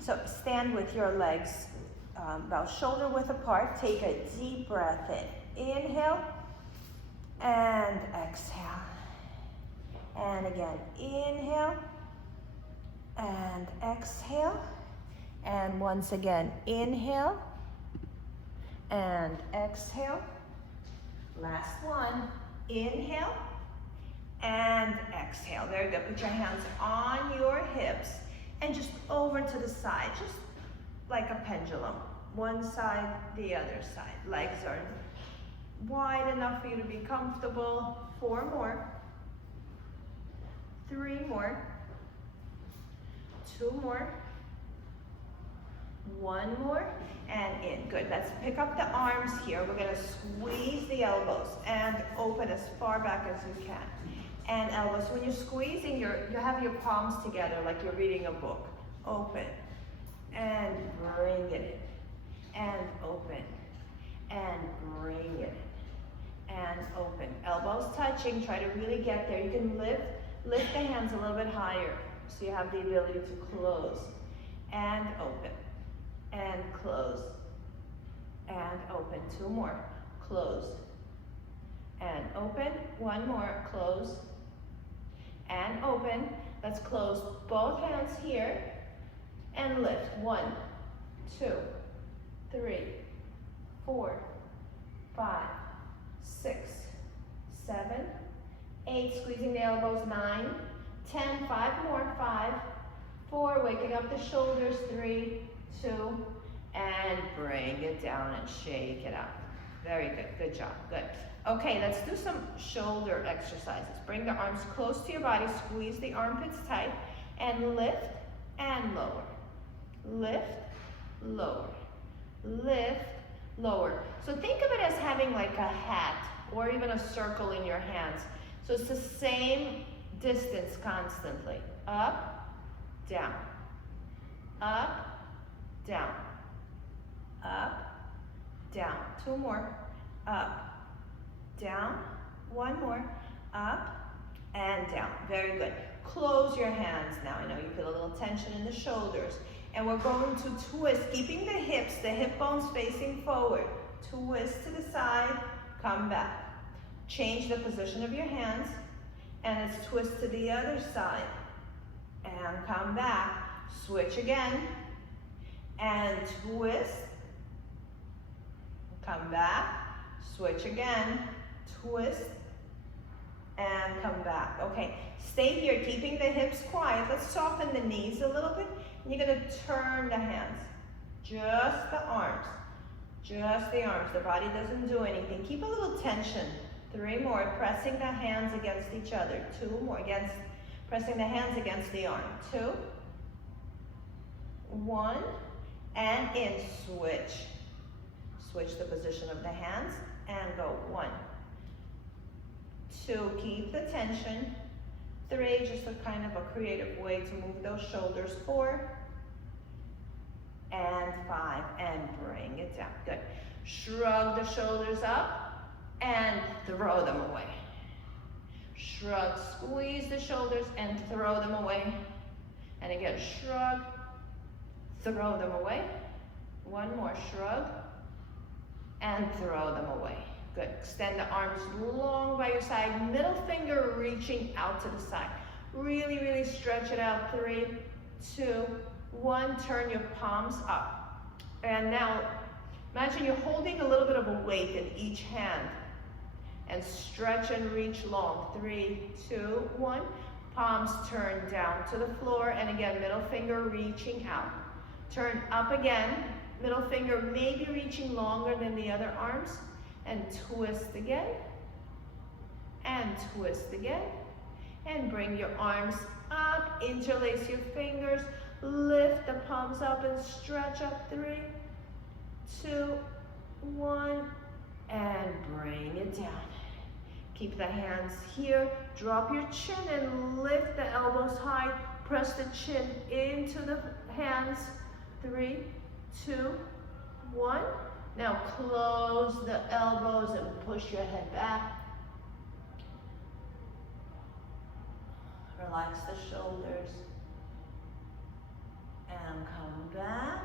So stand with your legs about shoulder width apart. Take a deep breath in. Inhale and exhale. And again, inhale and exhale. And once again, inhale and exhale. Last one, inhale and exhale. Very good. Put your hands on your hips and just over to the side, just like a pendulum. One side, the other side. Legs are wide enough for you to be comfortable. 4 more. 3 more. 2 more. 1 more. And in. Good. Let's pick up the arms here. We're going to squeeze the elbows and open as far back as you can. And elbows. When you're squeezing, you have your palms together like you're reading a book. Open. And bring it in. And open. And bring it in. And open. Elbows touching. Try to really get there. You can lift the hands a little bit higher so you have the ability to close. And open. And close. And open. 2 more. Close. And open. 1 more. Close. And open. Let's close both hands here. And lift. 1, 2, 3, 4, 5, 6, 7, 8. Squeezing the elbows. 9, 10. 5 more. 5, 4. Waking up the shoulders. 3, 2, and bring it down and shake it out. Very good. Good job. Good. Okay, let's do some shoulder exercises. Bring the arms close to your body. Squeeze the armpits tight and lift and lower. Lift, lower. Lift, lower. So think of it as having like a hat or even a circle in your hands. So it's the same distance constantly. Up, down. Up, down, up, down. 2 more, up, down. 1 more, up, and down. Very good. Close your hands now. I know you feel a little tension in the shoulders. And we're going to twist, keeping the hips, the hip bones facing forward. Twist to the side, come back. Change the position of your hands, and let's twist to the other side. And come back. Switch again. And twist, come back, switch again, twist, and come back. Okay, stay here, keeping the hips quiet. Let's soften the knees a little bit. And you're gonna turn the hands, just the arms, just the arms. The body doesn't do anything. Keep a little tension. 3 more, pressing the hands against each other. 2 more, pressing the hands against the arm. 2, 1, and in. Switch. Switch the position of the hands and go. 1, 2, keep the tension. 3, just a kind of a creative way to move those shoulders. 4, and 5, and bring it down. Good. Shrug the shoulders up and throw them away. Shrug, squeeze the shoulders and throw them away. And again, shrug, throw them away. 1 more, shrug, and throw them away. Good. Extend the arms long by your side. Middle finger reaching out to the side. Really, really stretch it out. 3, 2, 1. Turn your palms up. And now, imagine you're holding a little bit of a weight in each hand. And stretch and reach long. 3, 2, 1. Palms turn down to the floor. And again, middle finger reaching out. Turn up again. Middle finger maybe reaching longer than the other arms. And twist again. And twist again. And bring your arms up. Interlace your fingers. Lift the palms up and stretch up. 3, 2, 1. And bring it down. Keep the hands here. Drop your chin and lift the elbows high. Press the chin into the hands. 3, 2, 1. Now close the elbows and push your head back. Relax the shoulders. And come back.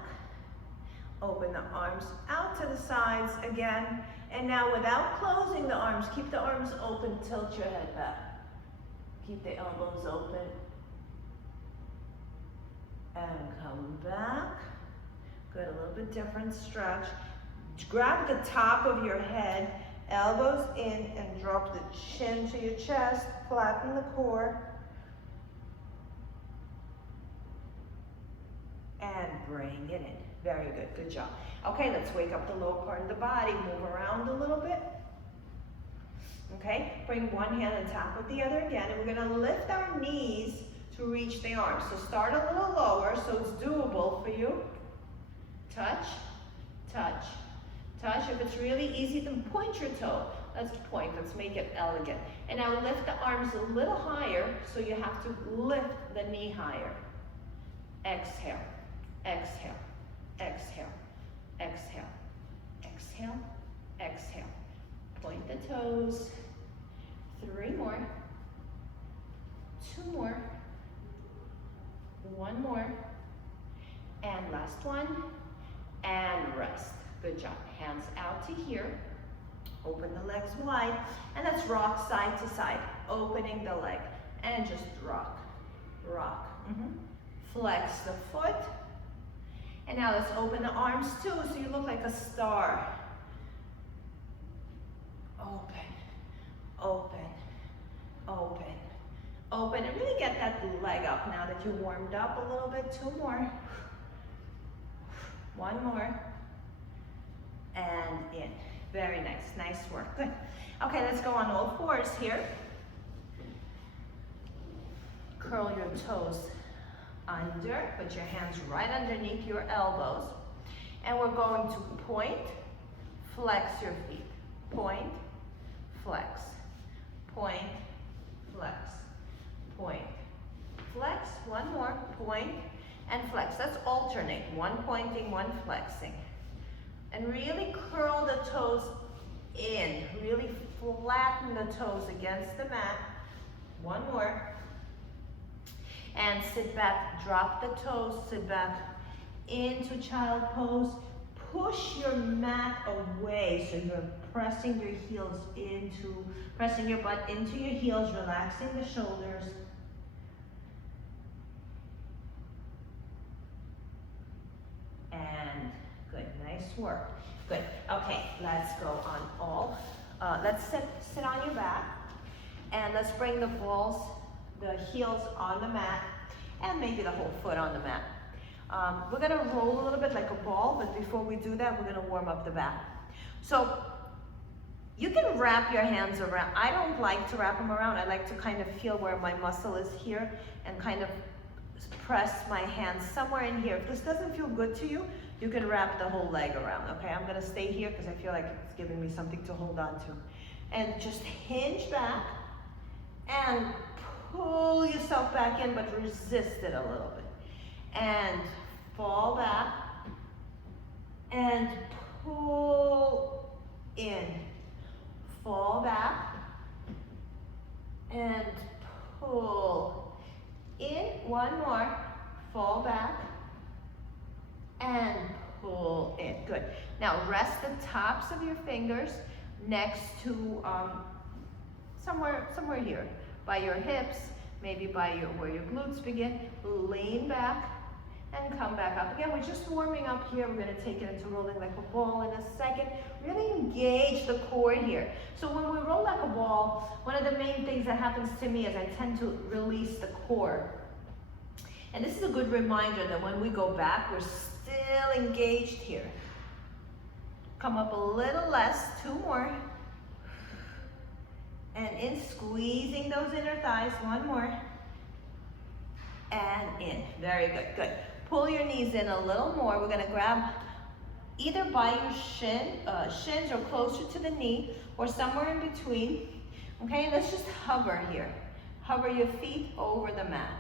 Open the arms out to the sides again. And now without closing the arms, keep the arms open, tilt your head back. Keep the elbows open. And come back. Good, a little bit different stretch. Grab the top of your head, elbows in, and drop the chin to your chest, flatten the core. And bring it in. Very good, good job. Okay, let's wake up the lower part of the body, move around a little bit. Okay, bring one hand on top of the other again, and we're gonna lift our knees to reach the arms. So start a little lower so it's doable for you. Touch, touch, touch. If it's really easy, then point your toe. Let's point, let's make it elegant. And now lift the arms a little higher, so you have to lift the knee higher. Exhale, exhale. Exhale, exhale, exhale, exhale. Point the toes. 3 more. 2 more. 1 more. And last one. And rest. Good job. Hands out to here. Open the legs wide. And let's rock side to side. Opening the leg. And just rock. Rock. Flex the foot. And now let's open the arms too, so you look like a star. Open, open, open, open. And really get that leg up now that you warmed up a little bit. 2 more. 1 more. And in. Very nice, nice work, good. Okay, let's go on all fours here. Curl your toes under, put your hands right underneath your elbows, and we're going to point, flex your feet, point, flex, point, flex, point, flex. 1 more, point and flex. Let's alternate, 1 pointing, 1 flexing, and really curl the toes in, really flatten the toes against the mat. 1 more. And sit back, drop the toes, sit back into child pose. Push your mat away so you're pressing your heels into, pressing your butt into your heels, relaxing the shoulders. And good, nice work. Good, okay, let's go on all. Let's sit on your back, and let's bring the balls, the heels on the mat, and maybe the whole foot on the mat. We're gonna roll a little bit like a ball, but before we do that, we're gonna warm up the back. So you can wrap your hands around. I don't like to wrap them around. I like to kind of feel where my muscle is here and kind of press my hands somewhere in here. If this doesn't feel good to you, you can wrap the whole leg around, okay? I'm gonna stay here because I feel like it's giving me something to hold on to. And just hinge back and pull yourself back in, but resist it a little bit. And fall back and pull in. Fall back and pull in. 1 more. Fall back and pull in. Good. Now rest the tops of your fingers next to somewhere here, by your hips, maybe by where your glutes begin. Lean back and come back up. Again, we're just warming up here. We're going to take it into rolling like a ball in a second. Really engage the core here. So when we roll like a ball, one of the main things that happens to me is I tend to release the core. And this is a good reminder that when we go back, we're still engaged here. Come up a little less, 2 more. And in, squeezing those inner thighs, 1 more. And in, very good, good. Pull your knees in a little more. We're gonna grab either by your shins or closer to the knee or somewhere in between. Okay, let's just hover here. Hover your feet over the mat.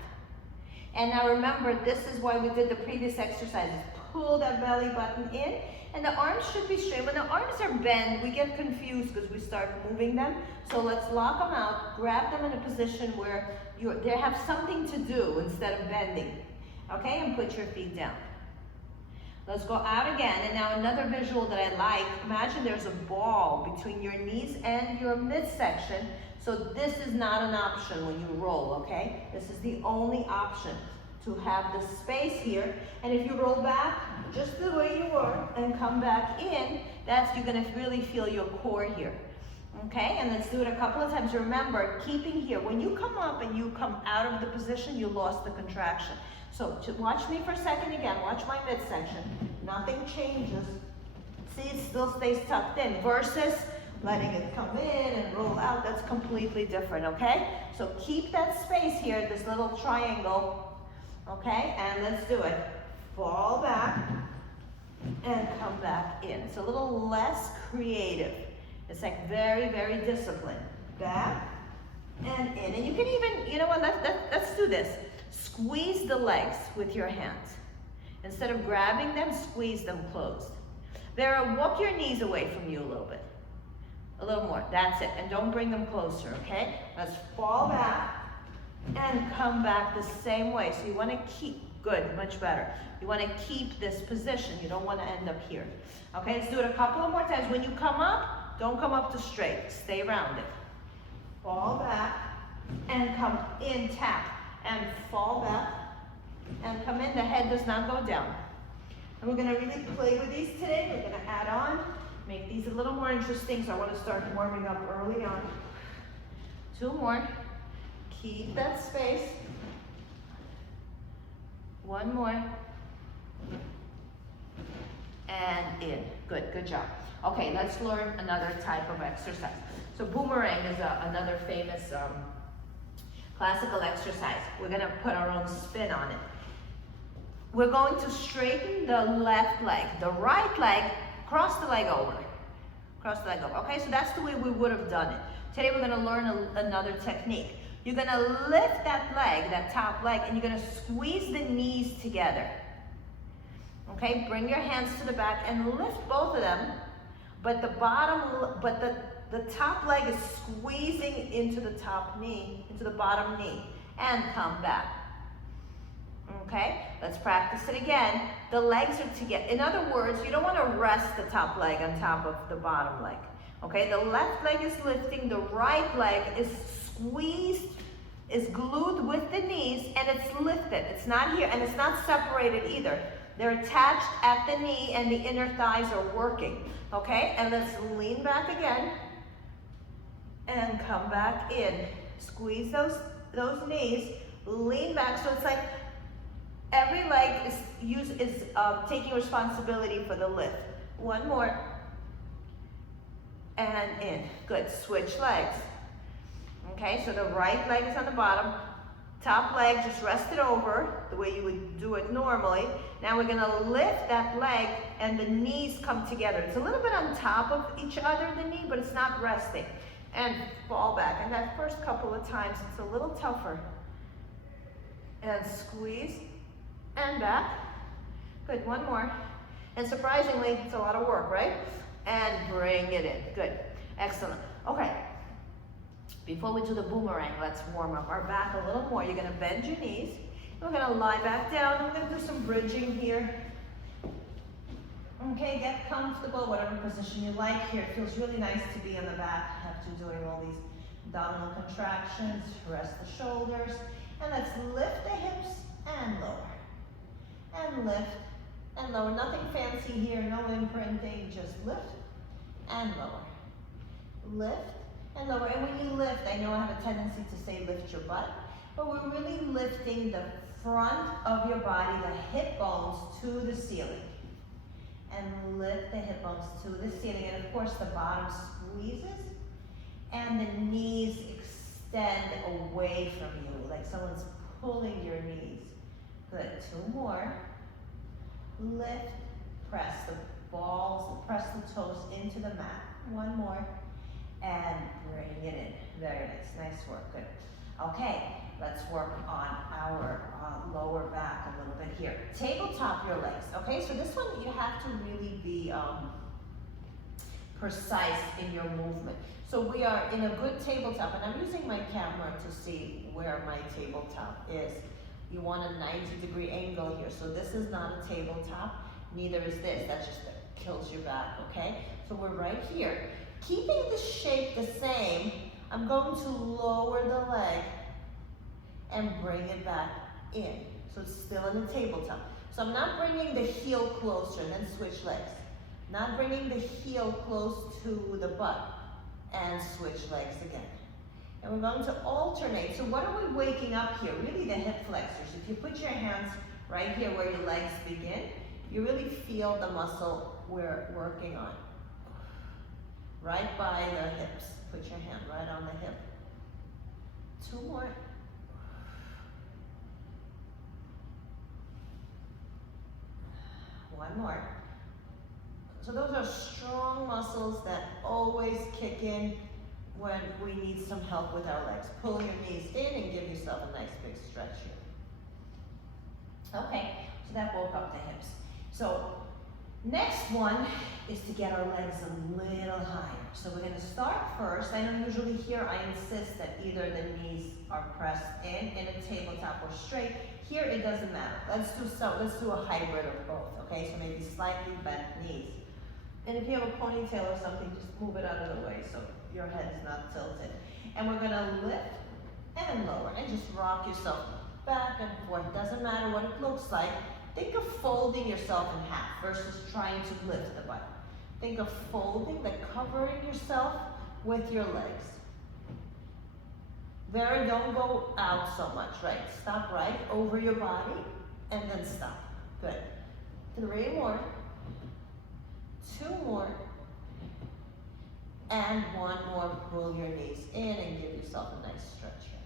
And now remember, this is why we did the previous exercises. Pull that belly button in, and the arms should be straight. When the arms are bent, we get confused because we start moving them. So let's lock them out, grab them in a position where they have something to do instead of bending. Okay, and put your feet down. Let's go out again. And now another visual that I like, imagine there's a ball between your knees and your midsection. So this is not an option when you roll, okay? This is the only option, to have the space here. And if you roll back just the way you were and come back in, you're gonna really feel your core here. Okay, and let's do it a couple of times. Remember, keeping here. When you come up and you come out of the position, you lost the contraction. So watch me for a second again. Watch my midsection. Nothing changes. See, it still stays tucked in versus letting it come in and roll out. That's completely different, okay? So keep that space here, this little triangle, okay? And let's do it. Fall back and come back in. It's a little less creative. It's like very, very disciplined. Back and in. And you can even, you know what, let's do this. Squeeze the legs with your hands. Instead of grabbing them, squeeze them closed. Walk your knees away from you a little bit. A little more, that's it. And don't bring them closer, okay? Let's fall back and come back the same way. So you wanna keep, good, much better. You wanna keep this position. You don't wanna end up here. Okay, let's do it a couple of more times. When you come up, don't come up to straight, stay rounded. Fall back and come in, tap, and fall back and come in. The head does not go down. And we're gonna really play with these today. We're gonna add on, make these a little more interesting, so I wanna start warming up early on. 2 more, keep that space. 1 more. And in, good job. Okay, let's learn another type of exercise. So boomerang is another famous classical exercise. We're gonna put our own spin on it. We're going to straighten the left leg. The right leg, cross the leg over. Cross the leg over. Okay, so that's the way we would have done it. Today we're gonna learn another technique. You're gonna lift that leg, that top leg, and you're gonna squeeze the knees together. Okay, bring your hands to the back and lift both of them, but the top leg is squeezing into the top knee, into the bottom knee, and come back. Okay, let's practice it again. The legs are together. In other words, you don't want to rest the top leg on top of the bottom leg. Okay, the left leg is lifting, the right leg is squeezed, is glued with the knees, and it's lifted. It's not here, and it's not separated either. They're attached at the knee, and the inner thighs are working. Okay, and let's lean back again, and come back in. Squeeze those knees, lean back, so it's like every leg is taking responsibility for the lift. 1 more, and in. Good, switch legs. Okay, so the right leg is on the bottom, top leg just rest it over the way you would do it normally. Now we're gonna lift that leg and the knees come together. It's a little bit on top of each other, the knee, but it's not resting. And fall back. And that first couple of times, it's a little tougher. And squeeze and back. Good, 1 more. And surprisingly, it's a lot of work, right? And bring it in. Good, excellent. Okay. Before we do the boomerang, let's warm up our back a little more. You're gonna bend your knees. We're gonna lie back down. We're gonna do some bridging here. Okay, get comfortable, whatever position you like here. It feels really nice to be on the back after doing all these abdominal contractions. Rest the shoulders. And let's lift the hips and lower. And lift and lower. Nothing fancy here, no imprinting, just lift and lower. Lift and lower. And when you lift, I know I have a tendency to say lift your butt, but we're really lifting the front of your body, the hip bones to the ceiling. And lift the hip bones to the ceiling. And of course the bottom squeezes and the knees extend away from you, like someone's pulling your knees. Good, 2 more. Lift, press the balls, press the toes into the mat. 1 more. And bring it in. Very nice, nice work, good. Okay, let's work on our lower back a little bit here. Tabletop your legs, okay? So this one, you have to really be precise in your movement. So we are in a good tabletop, and I'm using my camera to see where my tabletop is. You want a 90-degree angle here. So this is not a tabletop. Neither is this. That just kills your back, okay? So we're right here. Keeping the shape the same, I'm going to lower the leg and bring it back in. So it's still in the tabletop. So I'm not bringing the heel closer, then switch legs. Not bringing the heel close to the butt and switch legs again. And we're going to alternate. So what are we waking up here? Really the hip flexors. If you put your hands right here where your legs begin, you really feel the muscle we're working on. Right by the hips. Put your hand right on the hip. 2 more. One more. So those are strong muscles that always kick in when we need some help with our legs. Pull your knees in and give yourself a nice big stretch here. Okay, so that woke up the hips. So next one is to get our legs a little higher. So we're going to start first. I know usually here I insist that either the knees are pressed in a tabletop or straight. Here it doesn't matter. Let's do a hybrid of both, okay? So maybe slightly bent knees. And if you have a ponytail or something, just move it out of the way so your head is not tilted. And we're gonna lift and lower and just rock yourself back and forth. Doesn't matter what it looks like. Think of folding yourself in half versus trying to lift the butt. Think of folding, like covering yourself with your legs. Vera, don't go out so much, right? Stop right over your body and then stop. Good. 3 more. 2 more. And 1 more. Pull your knees in and give yourself a nice stretch here.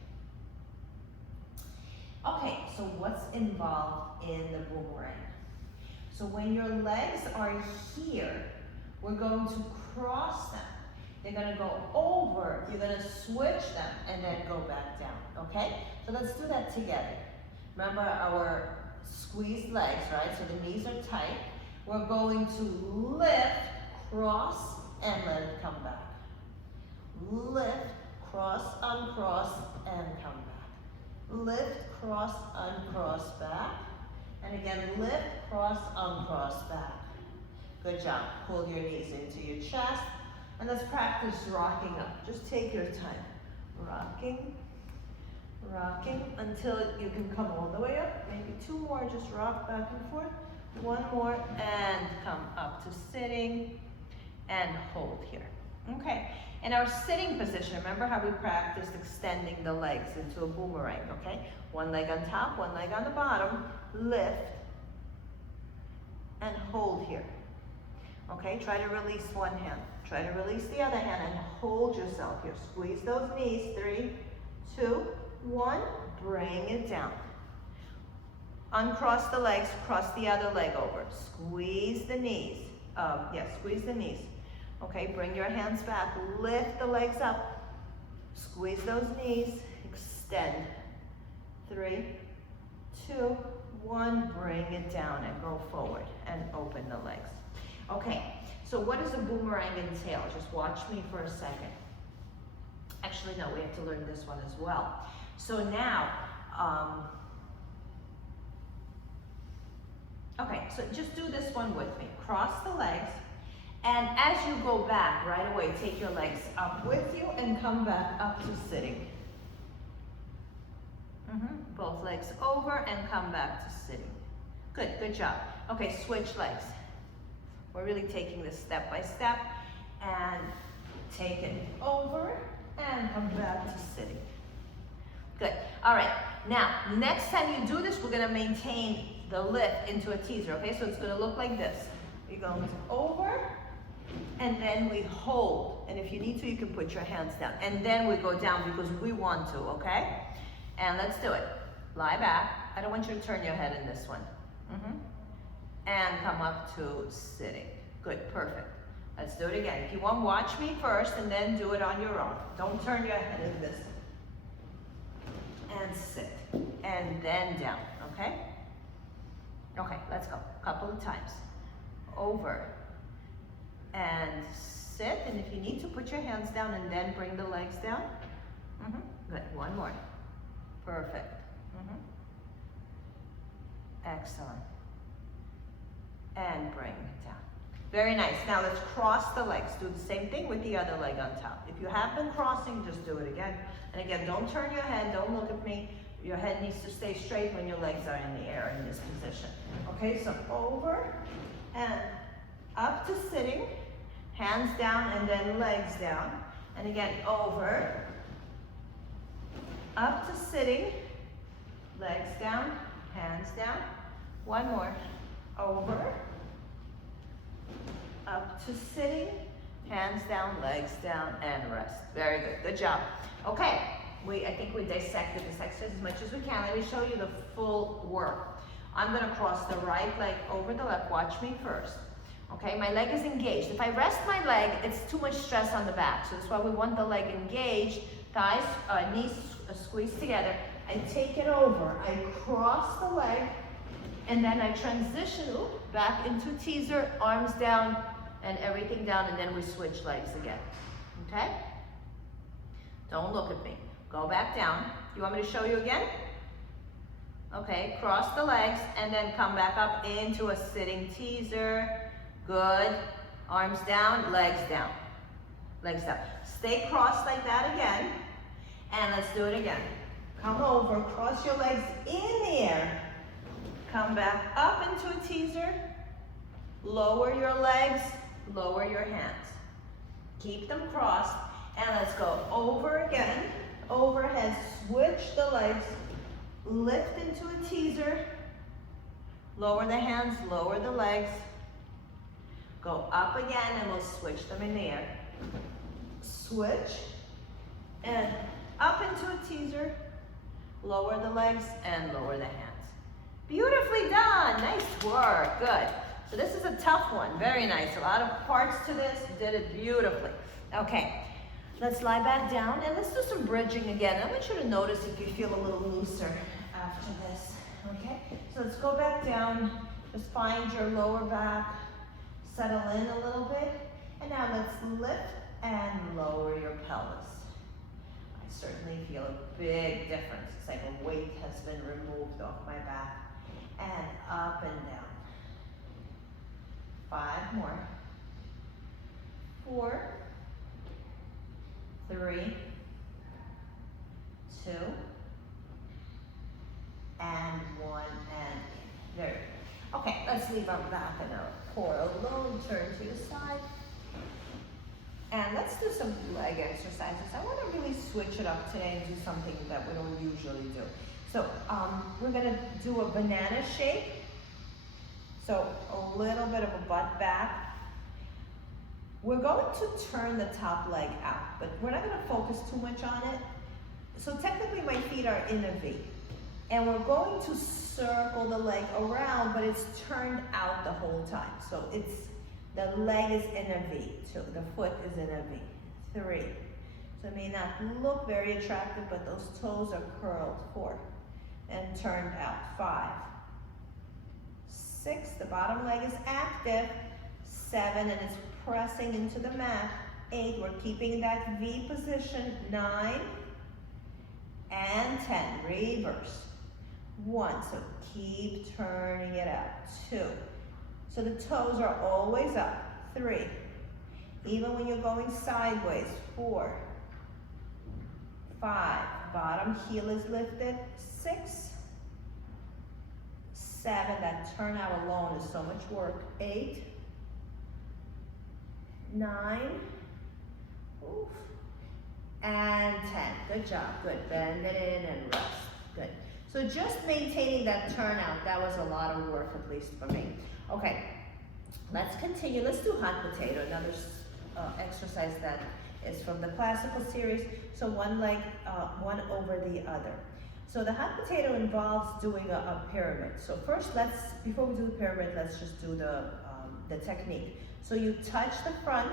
Okay, so what's involved in the boomerang? So when your legs are here, we're going to cross them. They're gonna go over, you're gonna switch them, and then go back down, okay? So let's do that together. Remember our squeezed legs, right? So the knees are tight. We're going to lift, cross, and let it come back. Lift, cross, uncross, and come back. Lift, cross, uncross, back. And again, lift, cross, uncross, back. Good job. Pull your knees into your chest. And let's practice rocking up. Just take your time. Rocking, rocking until you can come all the way up. Maybe 2 more, just rock back and forth. 1 more and come up to sitting and hold here. Okay, in our sitting position, remember how we practiced extending the legs into a boomerang, okay? 1 leg on top, 1 leg on the bottom, lift and hold here. Okay, try to release 1 hand. Try to release the other hand and hold yourself here. Squeeze those knees. 3, 2, 1. Bring it down. Uncross the legs, cross the other leg over. Squeeze the knees. Squeeze the knees. Okay, bring your hands back. Lift the legs up. Squeeze those knees. Extend. 3, 2, 1. Bring it down and go forward and open the legs. Okay, so what does a boomerang entail? Just watch me for a second. Actually, no, we have to learn this one as well. So now, okay, so just do this one with me. Cross the legs, and as you go back right away, take your legs up with you and come back up to sitting. Both legs over and come back to sitting. Good, good job. Okay, switch legs. We're really taking this step by step and take it over and come back to sitting. Good. All right. Now, next time you do this, we're going to maintain the lift into a teaser. Okay, so it's going to look like this. We're going over and then we hold. And if you need to, you can put your hands down. And then we go down because we want to, okay? And let's do it. Lie back. I don't want you to turn your head in this one. And come up to sitting. Good, perfect. Let's do it again. If you want, watch me first and then do it on your own. Don't turn your head in this. And sit. And then down, okay? Okay, let's go. A couple of times. Over. And sit. And if you need to, put your hands down and then bring the legs down. Good, 1 more. Perfect. Excellent. and bring it down. Very nice. Now let's cross the legs. Do the same thing with the other leg on top. If you have been crossing, just do it again. And again, don't turn your head, don't look at me. Your head needs to stay straight when your legs are in the air in this position. Okay, so over and up to sitting, hands down and then legs down. And again, over, up to sitting, legs down, hands down. One more, over, up to sitting, hands down, legs down, and rest. Very good, good job. Okay, I think we dissected this exercise as much as we can. Let me show you the full work. I'm gonna cross the right leg over the left. Watch me first. Okay, my leg is engaged. If I rest my leg, it's too much stress on the back. So that's why we want the leg engaged, thighs, knees squeezed together. I take it over, I cross the leg, and then I transition back into teaser, arms down, and everything down, and then we switch legs again, okay? Don't look at me. Go back down. You want me to show you again? Okay, cross the legs, and then come back up into a sitting teaser. Good. Arms down, legs down. Legs down. Stay crossed like that again, and let's do it again. Come over, cross your legs in the air. Come back up into a teaser. Lower your legs, lower your hands. Keep them crossed, and let's go over again. Overhead, switch the legs, lift into a teaser. Lower the hands, lower the legs. Go up again, and we'll switch them in the air. Switch, and up into a teaser. Lower the legs, and lower the hands. Beautifully done, nice work, good. So this is a tough one, very nice. A lot of parts to this, you did it beautifully. Okay, let's lie back down and let's do some bridging again. I want you to notice if you feel a little looser after this, okay? So let's go back down, just find your lower back, settle in a little bit, and now let's lift and lower your pelvis. I certainly feel a big difference. It's like a weight has been removed off my back. And up and down. 5 more. 4, 3, 2, and 1, and there. Okay, let's leave our back and our core alone. Turn to the side. And let's do some leg exercises. I want to really switch it up today and do something that we don't usually do. So we're gonna do a banana shape. So a little bit of a butt back. We're going to turn the top leg out, but we're not gonna focus too much on it. So technically my feet are in a V. And we're going to circle the leg around, but it's turned out the whole time. So the leg is in a V, so the foot is in a V. 3. So it may not look very attractive, but those toes are curled. 4. And turned out. 5. 6, the bottom leg is active. 7, and it's pressing into the mat. 8, we're keeping that V position. 9, and 10, reverse. 1, so keep turning it out. 2, so the toes are always up. 3, even when you're going sideways. 4, 5, bottom heel is lifted. 6, 7, that turnout alone is so much work. 8, 9, oof, and 10. Good job, good. Bend it in and rest, good. So just maintaining that turnout, that was a lot of work, at least for me. Okay, let's continue. Let's do hot potato, another exercise that is from the classical series. So one leg, one over the other. So the hot potato involves doing a pyramid. So first, before we do the pyramid, let's just do the technique. So you touch the front,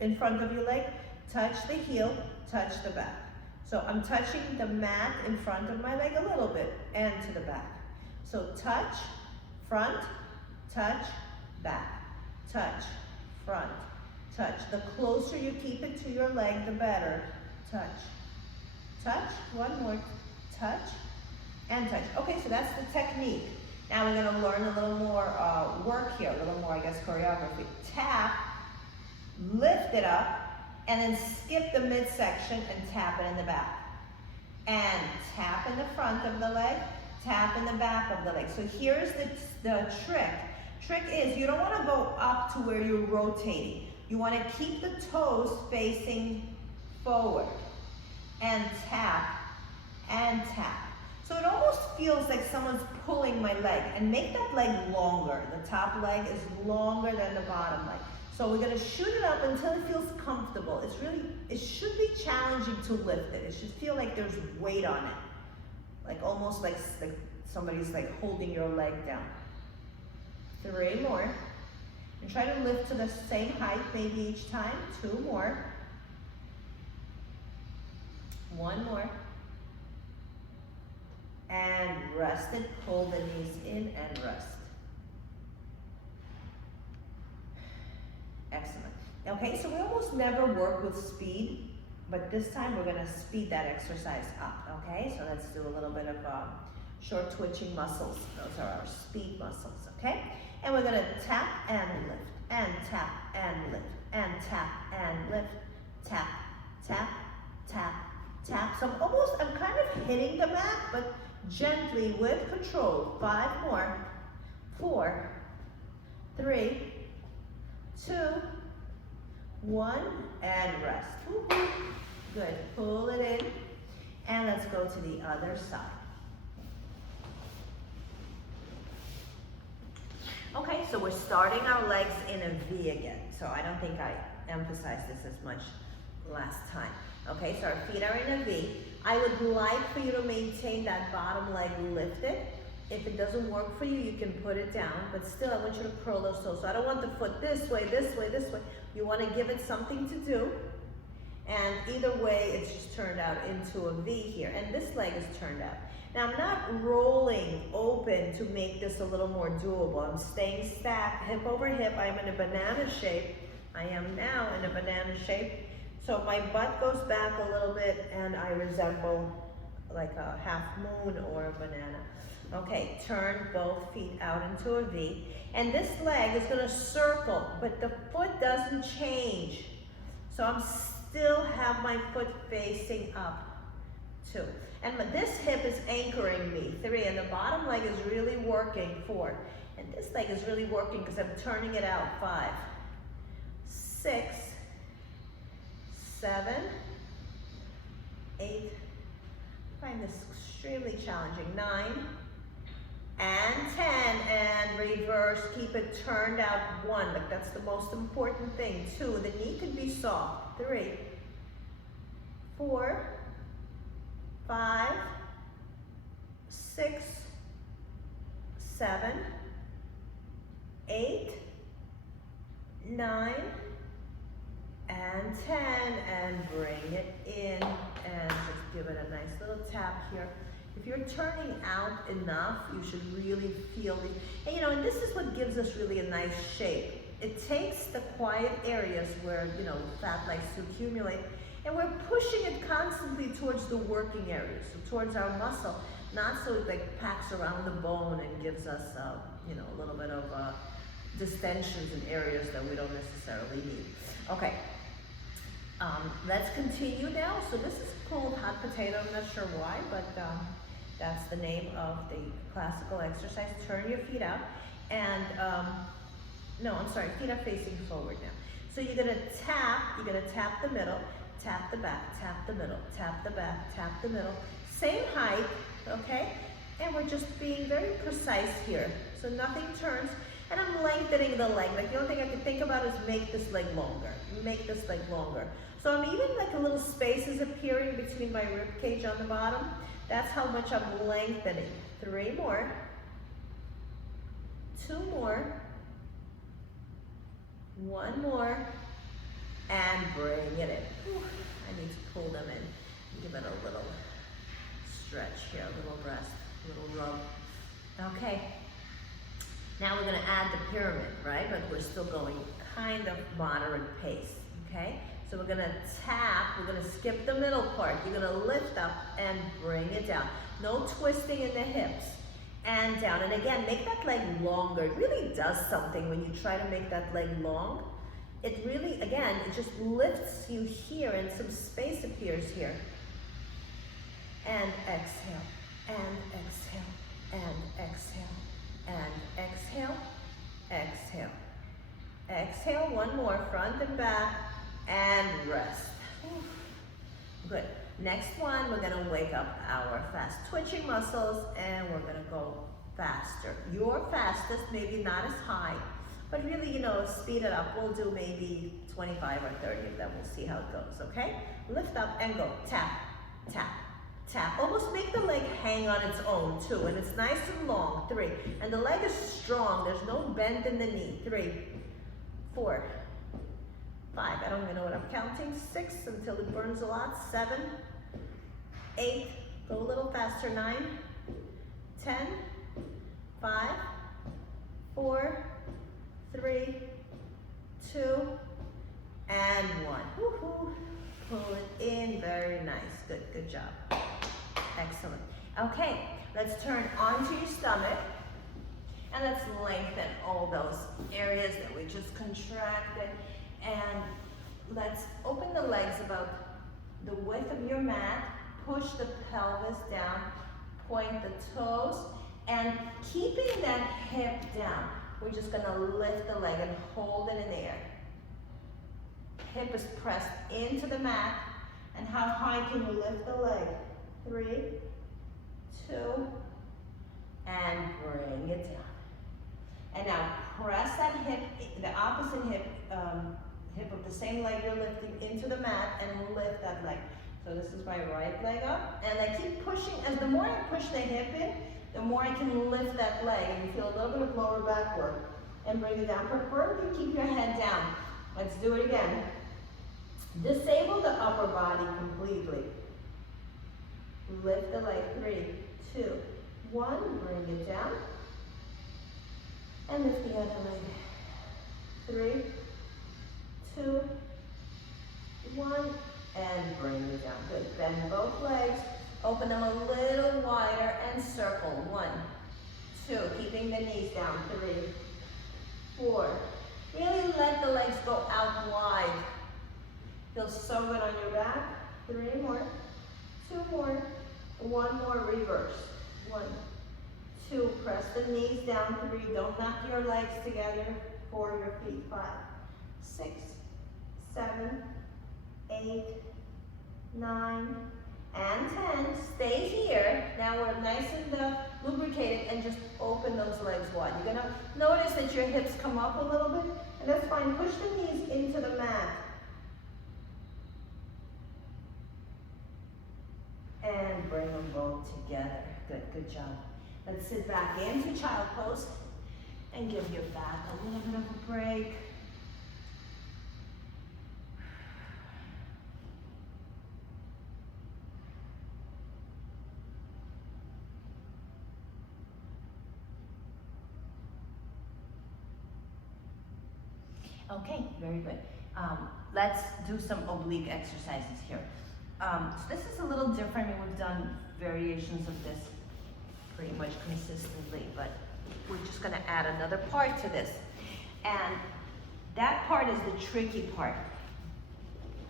in front of your leg, touch the heel, touch the back. So I'm touching the mat in front of my leg a little bit and to the back. So touch, front, touch, back, touch, front, touch. The closer you keep it to your leg, the better. Touch, touch, one more, touch, and touch. Okay, so that's the technique. Now we're gonna learn a little more work here, a little more, I guess, choreography. Tap, lift it up, and then skip the midsection and tap it in the back. And tap in the front of the leg, tap in the back of the leg. So here's the trick. Trick is you don't want to go up to where you're rotating. You want to keep the toes facing forward. And tap, and tap. So it almost feels like someone's pulling my leg. And make that leg longer. The top leg is longer than the bottom leg. So we're gonna shoot it up until it feels comfortable. It should be challenging to lift it. It should feel like there's weight on it. Like almost like somebody's like holding your leg down. 3 more. And try to lift to the same height maybe each time. 2 more. 1 more. And rest it, pull the knees in and rest. Excellent. Okay, so we almost never work with speed, but this time we're gonna speed that exercise up, okay? So let's do a little bit of short twitching muscles. Those are our speed muscles, okay? And we're gonna tap and lift, and tap and lift, and tap and lift, tap, tap, tap, tap. So I'm kind of hitting the mat, but gently with control. 5 more, 4, 3, 2, 1, and rest. Woo-hoo. Good, pull it in, and let's go to the other side. Okay, so we're starting our legs in a V again. So I don't think I emphasized this as much last time. Okay, so our feet are in a V. I would like for you to maintain that bottom leg lifted. If it doesn't work for you, you can put it down, but still I want you to curl those toes. So I don't want the foot this way, this way, this way. You want to give it something to do. And either way, it's just turned out into a V here. And this leg is turned out. Now I'm not rolling open to make this a little more doable. I'm staying stacked, hip over hip. I'm in a banana shape. I am now in a banana shape. So my butt goes back a little bit and I resemble like a half moon or a banana. Okay, turn both feet out into a V. And this leg is gonna circle, but the foot doesn't change. So I'm still have my foot facing up, 2. And this hip is anchoring me, 3. And the bottom leg is really working, 4. And this leg is really working because I'm turning it out, 5, 6, 7, 8, I find this extremely challenging, 9, and 10, and reverse, keep it turned out, 1, like that's the most important thing, 2, the knee could be soft, 3, 4, 5, 6, 7, 8, 9, and 10, and bring it in, and just give it a nice little tap here. If you're turning out enough, you should really feel the, and you know, and this is what gives us really a nice shape. It takes the quiet areas where, you know, fat likes to accumulate, and we're pushing it constantly towards the working areas, so towards our muscle, not so it like packs around the bone and gives us, you know, a little bit of distensions in areas that we don't necessarily need. Okay. Let's continue now. So this is called hot potato. I'm not sure why, but that's the name of the classical exercise. Turn your feet out, and no, I'm sorry, feet are facing forward now. So you're gonna tap the middle, tap the back, tap the middle, tap the back, tap the middle. Same height, okay? And we're just being very precise here. So nothing turns. And I'm lengthening the leg. Like the only thing I can think about is make this leg longer. Make this leg longer. So I'm even like a little space is appearing between my rib cage on the bottom. That's how much I'm lengthening. 3 more. 2 more. 1 more. And bring it in. Whew. I need to pull them in. Give it a little stretch here, a little rest, a little rub. Okay. Now we're going to add the pyramid, right? But we're still going kind of moderate pace, okay? So we're going to tap, we're going to skip the middle part. You're going to lift up and bring it down. No twisting in the hips. and down. And again, make that leg longer. It really does something when you try to make that leg long. It really, again, it just lifts you here and some space appears here. And exhale, and exhale, and exhale, and exhale, exhale. Exhale, one more, front and back, and rest. Good. Next one, we're gonna wake up our fast twitching muscles and we're gonna go faster. Your fastest, maybe not as high, but really, you know, speed it up. We'll do maybe 25 or 30 of them. We'll see how it goes, okay? Lift up and go. Tap, tap, tap. Almost make the leg hang on its own too, and it's nice and long. 3. And the leg is strong. There's no bend in the knee. 3, 4, 5. I don't even know what I'm counting. 6 until it burns a lot. 7, 8. Go a little faster. 9, 10, 5, 4, 3, 2, and 1. Woohoo. Pull it in. Very nice. Good, good job. Excellent. Okay, let's turn onto your stomach and let's lengthen all those areas that we just contracted. And let's open the legs about the width of your mat. Push the pelvis down. Point the toes. And keeping that hip down, we're just gonna lift the leg and hold it in the air. Hip is pressed into the mat. And how high can you lift the leg? 3, 2, and bring it down. And now press that hip, the opposite hip, hip of the same leg you're lifting into the mat and lift that leg. So this is my right leg up, and I keep pushing. As the more I push the hip in, the more I can lift that leg, and you feel a little bit of lower back work. And bring it down. Preferably keep your head down. Let's do it again. Disable the upper body completely. Lift the leg. 3, 2, 1. Bring it down. And lift the other leg. 3, 2, 1. And bring it down. Good. Bend both legs. Open them a little wider and circle. 1, 2. Keeping the knees down. 3, 4. Really let the legs go out wide. Feels so good on your back. 3 more. 2 more. 1 more. Reverse. 1, 2. Press the knees down. 3. Don't knock your legs together. 4. Your feet. 5, 6, 7, 8, 9, and 10. Stay here. Now we're nice and lubricated, and just open those legs wide. You're gonna notice that your hips come up a little bit, and that's fine. Push the knees into the mat. And bring them both together. Good, good job. Let's sit back into child pose and give your back a little bit of a break. Okay, very good. Let's do some oblique exercises here. So this is a little different. We've done variations of this pretty much consistently, but we're just gonna add another part to this. And that part is the tricky part.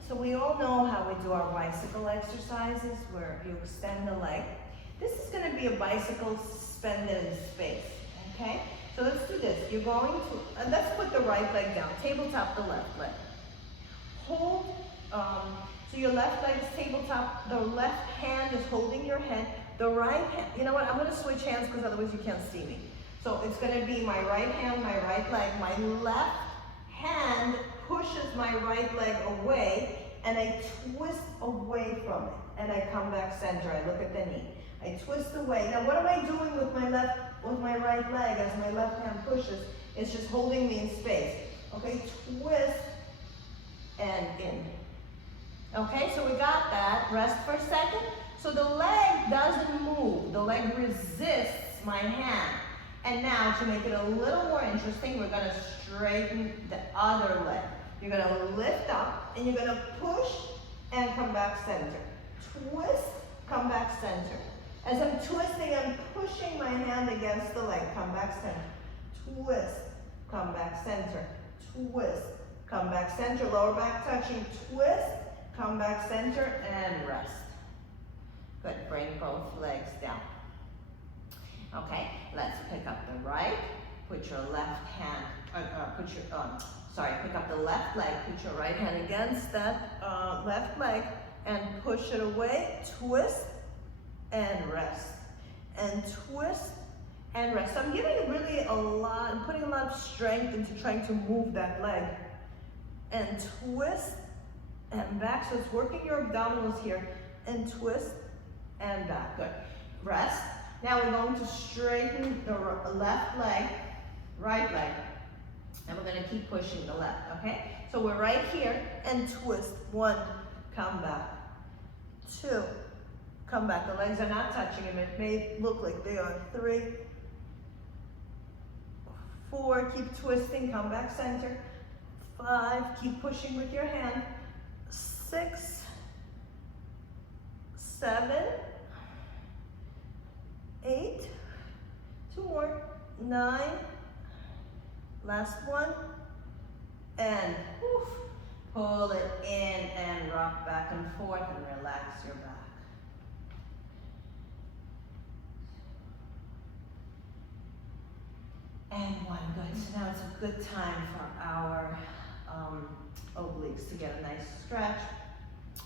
So we all know how we do our bicycle exercises where you extend the leg. This is gonna be a bicycle suspended in space, okay? So let's do this. You're going to, let's put the right leg down, tabletop the left leg. Hold, so your left leg is tabletop, the left hand is holding your head, the right hand, you know what, I'm gonna switch hands because otherwise you can't see me. So it's gonna be my right hand, my right leg, my left hand pushes my right leg away, and I twist away from it, and I come back center, I look at the knee. I twist away. Now what am I doing with my right leg as my left hand pushes? It's just holding me in space. Okay, twist and in. Okay, so we got that. Rest for a second. So the leg doesn't move. The leg resists my hand. And now to make it a little more interesting, we're gonna straighten the other leg. You're gonna lift up and you're gonna push and come back center. Twist, come back center. As I'm twisting, I'm pushing my hand against the leg. Come back center. Twist. Come back center. Twist. Come back center. Lower back touching. Twist. Come back center and rest. Good. Bring both legs down. Okay. Let's pick up the right. Put your left hand. Pick up the left leg. Put your right hand against that left leg and push it away. Twist and rest. And twist and rest. So I'm giving really I'm putting a lot of strength into trying to move that leg. And twist and back. So it's working your abdominals here. And twist and back. Good. Rest. Now we're going to straighten the left leg, right leg. And we're going to keep pushing the left, okay? So we're right here and twist. 1, come back. 2, come back. The legs are not touching them. It may look like they are. 3, 4, keep twisting, come back center. 5, keep pushing with your hand. 6, 7, 8, 2 more, 9, last one, and woof, pull it in and rock back and forth and relax your back. And 1, good. So now it's a good time for our obliques to get a nice stretch.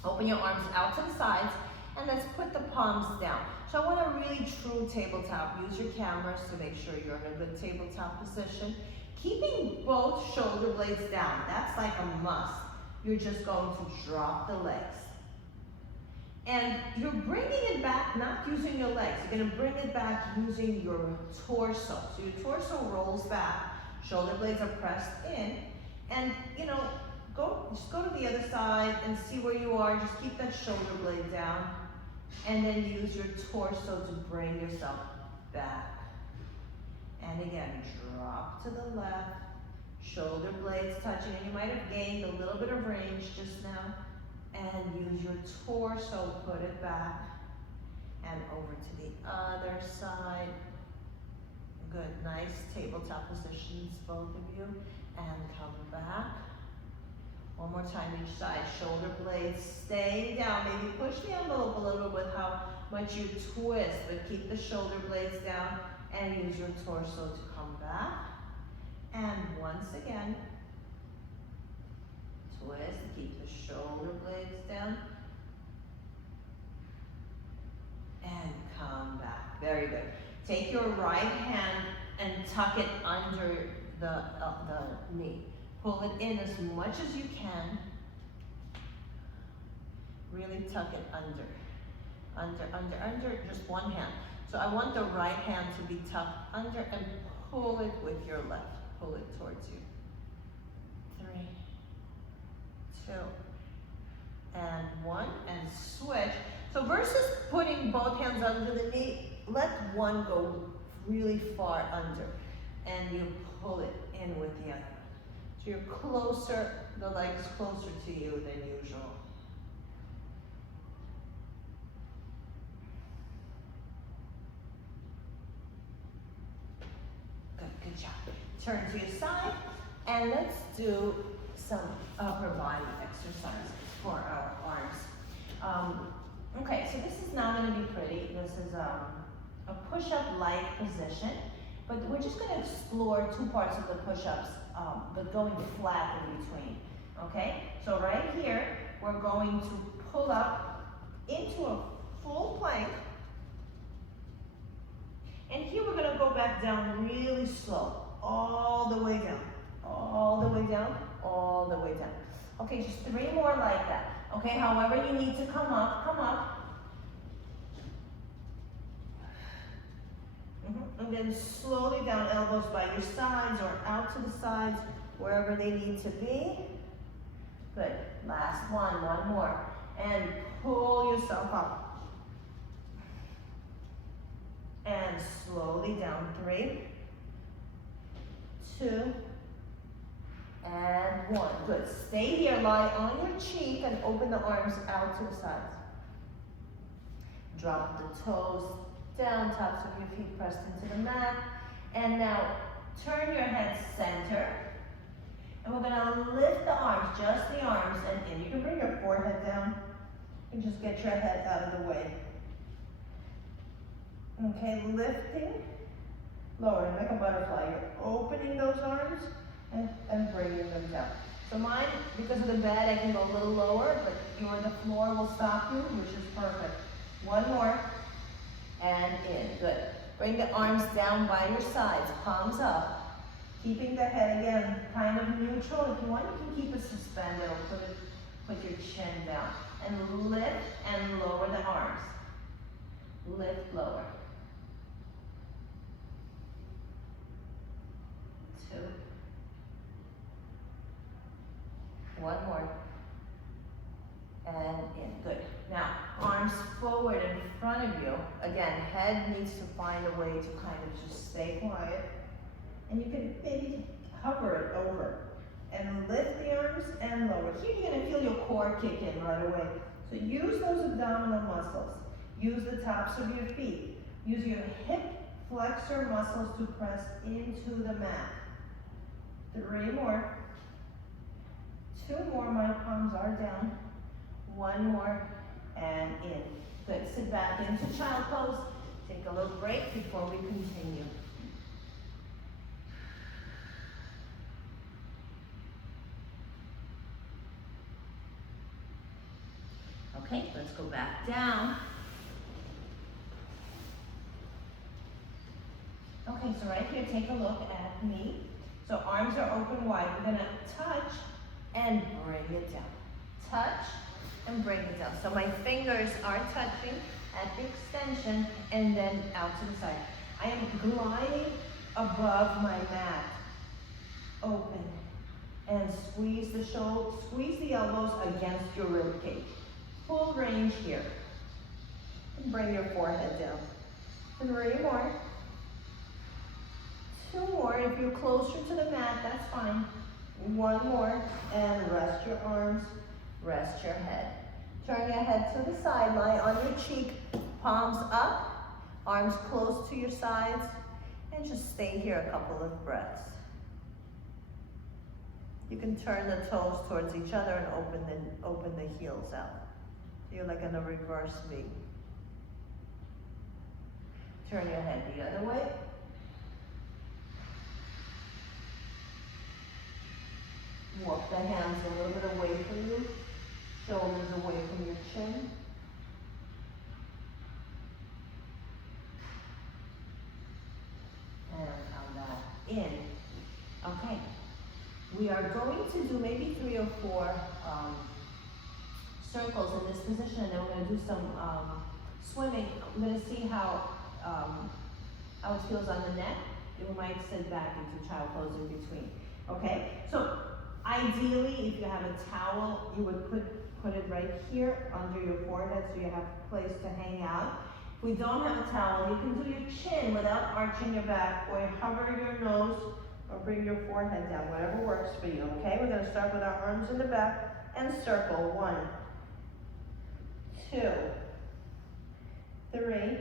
Open your arms out to the sides and let's put the palms down. So I want a really true tabletop. Use your cameras to make sure you're in a good tabletop position. Keeping both shoulder blades down, that's like a must. You're just going to drop the legs. And you're bringing it back, not using your legs. You're going to bring it back using your torso. So your torso rolls back, shoulder blades are pressed in, and just go to the other side and see where you are. Just keep that shoulder blade down, and then use your torso to bring yourself back. And again, drop to the left, shoulder blades touching, and you might have gained a little bit of range just now. And use your torso, put it back, and over to the other side. Good, nice tabletop positions, both of you, and come back. One more time each side, shoulder blades staying down. Maybe push the envelope a little with how much you twist, but keep the shoulder blades down and use your torso to come back. And once again, twist, keep the shoulder blades down, and come back. Very good. Take your right hand and tuck it under the knee. Pull it in as much as you can. Really tuck it under. Under, just one hand. So I want the right hand to be tucked under and pull it with your left. Pull it towards you. 3, 2, and 1, and switch. So versus putting both hands under the knee, let one go really far under, and you pull it in with the other. So you're closer, the leg is closer to you than usual. Good job. Turn to your side, and let's do some upper body exercises for our arms. Okay, so this is not going to be pretty. This is a push-up-like position, but we're just going to explore 2 parts of the push-ups, but going flat in between. Okay, so right here, we're going to pull up into a full plank, and here we're going to go back down really slow, all the way down, all the way down, all the way down. Okay, just 3 more like that. Okay, however you need to come up, come up. And then slowly down, elbows by your sides or out to the sides, wherever they need to be. Good, last one more. And pull yourself up. And slowly down, 3, 2, and 1. Good. Stay here, lie on your cheek and open the arms out to the sides. Drop the toes down, tops of your feet pressed into the mat. And now turn your head center. And we're gonna lift the arms, just the arms, and in. You can bring your forehead down and just get your head out of the way. Okay, lifting, lowering like a butterfly. You're opening those arms and bringing them down. So mine, because of the bed, I can go a little lower, but the floor will stop you, which is perfect. One more, and in, good. Bring the arms down by your sides, palms up, keeping the head again kind of neutral. If you want, you can keep it suspended or put your chin down. And lift and lower the arms. Lift, lower. 2. One more. And in, good. Now, arms forward in front of you. Again, head needs to find a way to kind of just stay quiet. And you can maybe hover it over. And lift the arms and lower. Here you're gonna feel your core kick in right away. So use those abdominal muscles. Use the tops of your feet. Use your hip flexor muscles to press into the mat. 3 more. 2 more, my palms are down. 1 more, and in. Good, sit back into child pose. Take a little break before we continue. Okay, let's go back down. Okay, so right here, take a look at me. So arms are open wide. We're gonna touch and bring it down. Touch and bring it down. So my fingers are touching at the extension and then out to the side. I am gliding above my mat. Open and squeeze the shoulder, squeeze the elbows against your rib cage. Full range here. And bring your forehead down. 3 more. 2 more. If you're closer to the mat, that's fine. 1 more, and rest your arms, rest your head. Turn your head to the side, lie on your cheek, palms up, arms close to your sides, and just stay here a couple of breaths. You can turn the toes towards each other and open the heels out. So you're like in a reverse V. Turn your head the other way. Walk the hands a little bit away from you, shoulders away from your chin. And come back in. Okay. We are going to do maybe 3 or 4 circles in this position, and then we're going to do some swimming. We're going to see how it feels on the neck. We might sit back into child pose in between. Okay? So ideally, if you have a towel, you would put it right here under your forehead so you have a place to hang out. If we don't have a towel, you can do your chin without arching your back, or hover your nose, or bring your forehead down, whatever works for you, okay? We're gonna start with our arms in the back and circle. 1, 2, 3,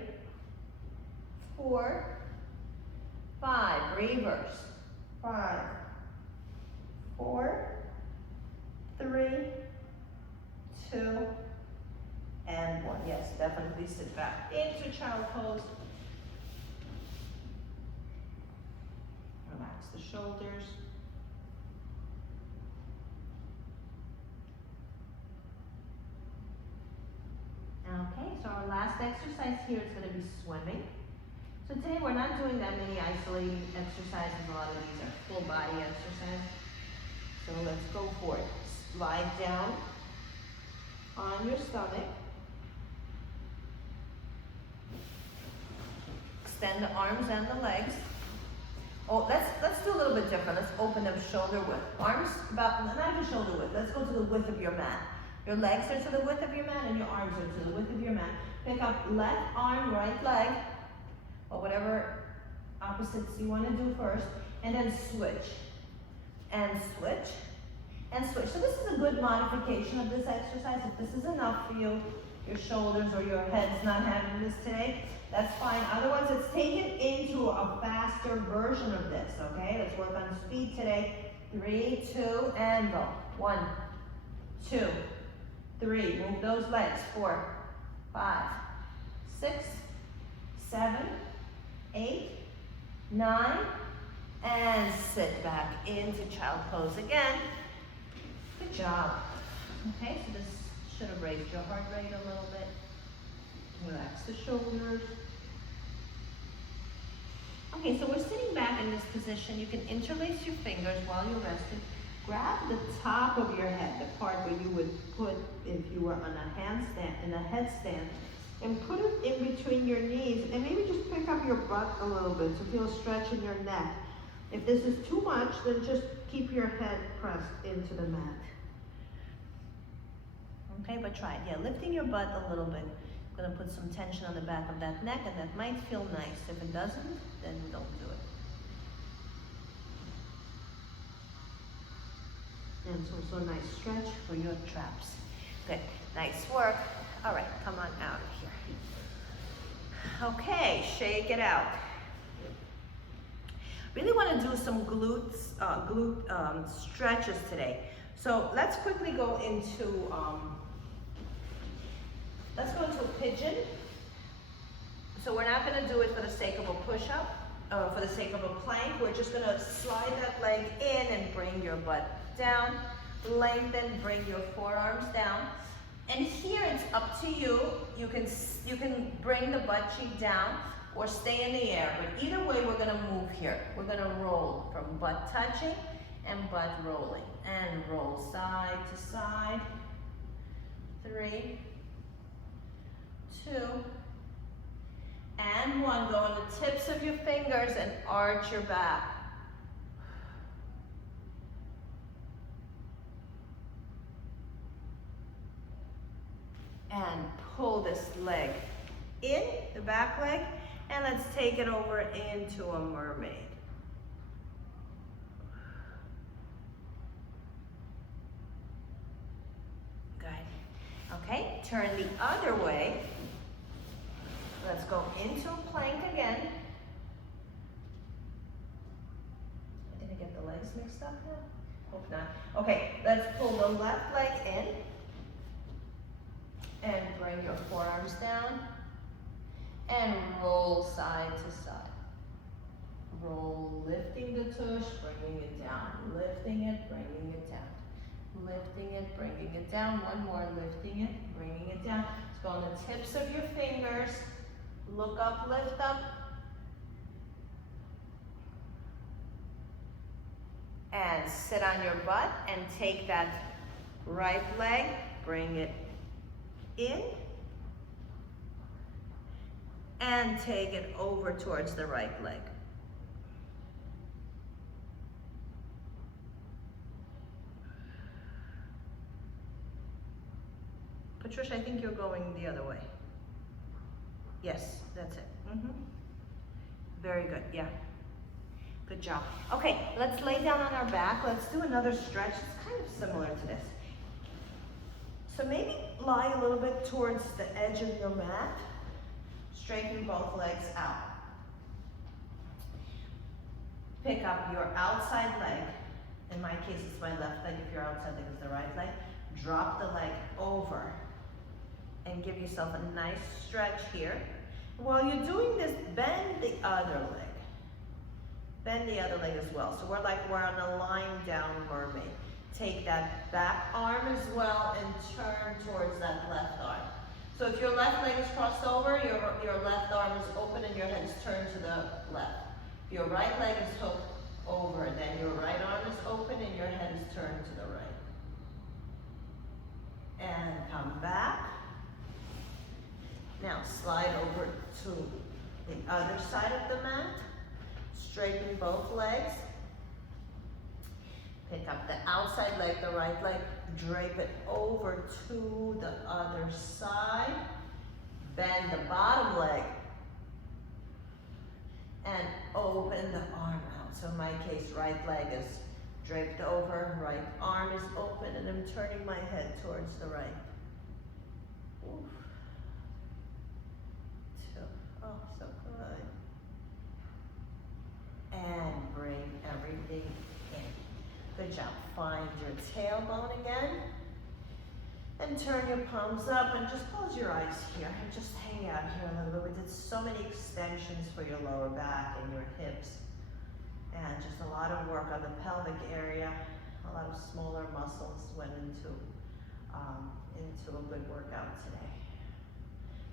4, 5, reverse. 5, 4, 3, 2, and 1. Yes, definitely sit back into child pose. Relax the shoulders. Okay, so our last exercise here is going to be swimming. So today we're not doing that many isolating exercises. A lot of these are full body exercises. So let's go for it. Slide down on your stomach. Extend the arms and the legs. Oh, let's do a little bit different. Let's open them shoulder width. Arms about, not even shoulder width. Let's go to the width of your mat. Your legs are to the width of your mat and your arms are to the width of your mat. Pick up left arm, right leg, or whatever opposites you want to do first, and then switch. And switch. And switch. So this is a good modification of this exercise. If this is enough for you, your shoulders or your head's not having this today, that's fine. Otherwise, let's take it into a faster version of this, okay? Let's work on speed today. 3, 2, and go. 1, 2, 3. Move those legs. 4, 5, 6, 7, 8, 9, and sit back into child pose again. Good job. Okay, so this should have raised your heart rate a little bit. Relax the shoulders. Okay, so we're sitting back in this position. You can interlace your fingers while you're resting. Grab the top of your head, the part where you would put if you were on a handstand, in a headstand, and put it in between your knees, and maybe just pick up your butt a little bit to feel a stretch in your neck. If this is too much, then just keep your head pressed into the mat. Okay, but try it. Yeah, lifting your butt a little bit. Gonna put some tension on the back of that neck, and that might feel nice. If it doesn't, then don't do it. And it's also a nice stretch for your traps. Good, nice work. All right, come on out of here. Okay, shake it out. Really want to do some glute stretches today. So let's quickly go into a pigeon. So we're not going to do it for the sake of a push-up, for the sake of a plank. We're just going to slide that leg in and bring your butt down. Lengthen, bring your forearms down. And here it's up to you. You can bring the butt cheek down or stay in the air. But either way, we're going to move here. We're going to roll from butt touching and butt rolling. And roll side to side. 3, 2, and 1. Go on the tips of your fingers and arch your back. And pull this leg in, the back leg, and let's take it over into a mermaid. Good. Okay, turn the other way. Let's go into a plank again. Did I get the legs mixed up now? Hope not. Okay, let's pull the left leg in. And bring your forearms down. And roll side to side. Roll, lifting the tush, bringing it down. Lifting it, bringing it down. Lifting it, bringing it down. One more, lifting it, bringing it down. Let's go on the tips of your fingers. Look up, lift up. And sit on your butt and take that right leg, bring it in. And take it over towards the right leg. Patricia, I think you're going the other way. Yes, that's it. Very good, yeah. Good job. Okay, let's lay down on our back. Let's do another stretch. It's kind of similar to this. So maybe lie a little bit towards the edge of your mat. Straighten both legs out. Pick up your outside leg. In my case, it's my left leg. If your outside leg is the right leg. Drop the leg over. And give yourself a nice stretch here. While you're doing this, bend the other leg. Bend the other leg as well. So we're on a lying down mermaid. Take that back arm as well and turn towards that left arm. So if your left leg is crossed over, your left arm is open and your head is turned to the left. If your right leg is hooked over, then your right arm is open and your head is turned to the right. And come back. Now slide over to the other side of the mat. Straighten both legs. Pick up the outside leg, the right leg, drape it over to the other side. Bend the bottom leg. And open the arm out. So in my case, right leg is draped over, right arm is open, and I'm turning my head towards the right. Oof. Oh, so good. And bring everything in. Good job. Find your tailbone again. And turn your palms up and just close your eyes here and just hang out here a little bit. We did so many extensions for your lower back and your hips. And just a lot of work on the pelvic area. A lot of smaller muscles went into a good workout today.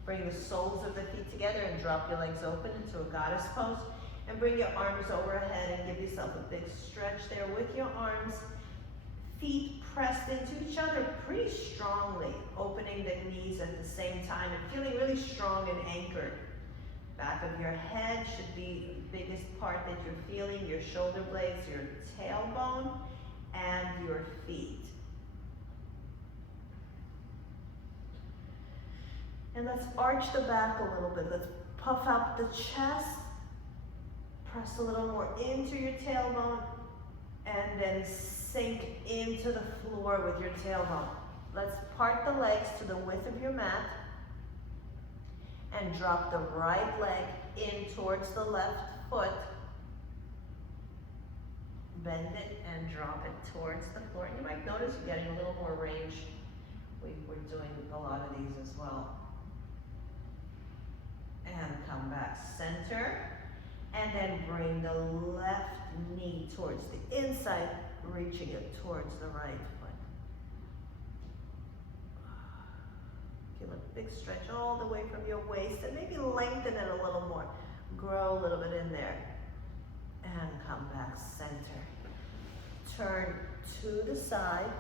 Bring the soles of the feet together and drop your legs open into a goddess pose. And bring your arms overhead and give yourself a big stretch there with your arms. Feet pressed into each other pretty strongly, opening the knees at the same time and feeling really strong and anchored. Back of your head should be the biggest part that you're feeling, your shoulder blades, your tailbone, and your feet. And let's arch the back a little bit. Let's puff out the chest. Press a little more into your tailbone. And then sink into the floor with your tailbone. Let's part the legs to the width of your mat. And drop the right leg in towards the left foot. Bend it and drop it towards the floor. And you might notice you're getting a little more range. We're doing a lot of these as well. And come back center. And then bring the left knee towards the inside, reaching it towards the right foot. Feel a big stretch all the way from your waist and maybe lengthen it a little more. Grow a little bit in there. And come back center. Turn to the side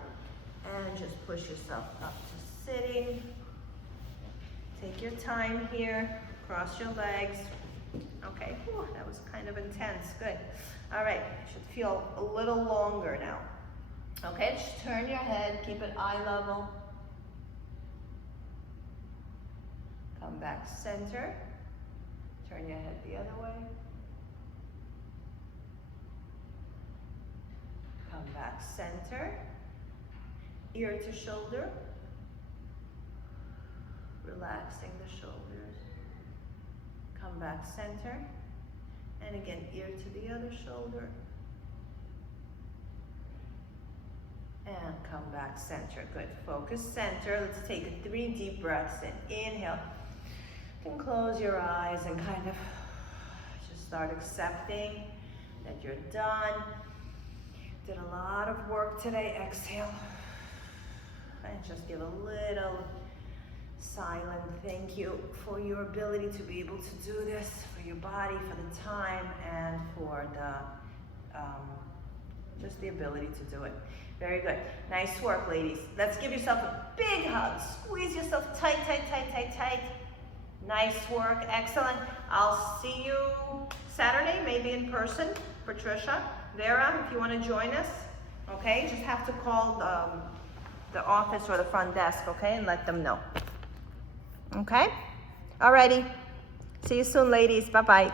and just push yourself up to sitting. Take your time here. Cross your legs. Okay, whew, that was kind of intense. Good. All right, should feel a little longer now. Okay, just turn your head, keep it eye level. Come back center. Turn your head the other way. Come back center. Ear to shoulder. Relaxing the shoulders. Come back center. And again, ear to the other shoulder. And come back center. Good. Focus center. Let's take 3 deep breaths in. Inhale. You can close your eyes and kind of just start accepting that you're done. Did a lot of work today. Exhale. And just give a little silent thank you for your ability to be able to do this, for your body, for the time, and for the just the ability to do it. Very good. Nice work, ladies. Let's give yourself a big hug. Squeeze yourself tight, tight, tight, tight, tight. Nice work. Excellent. I'll see you Saturday, maybe in person. Patricia, Vera, if you want to join us. Okay, just have to call the office or the front desk, okay, and let them know. Okay? Alrighty. See you soon, ladies. Bye-bye.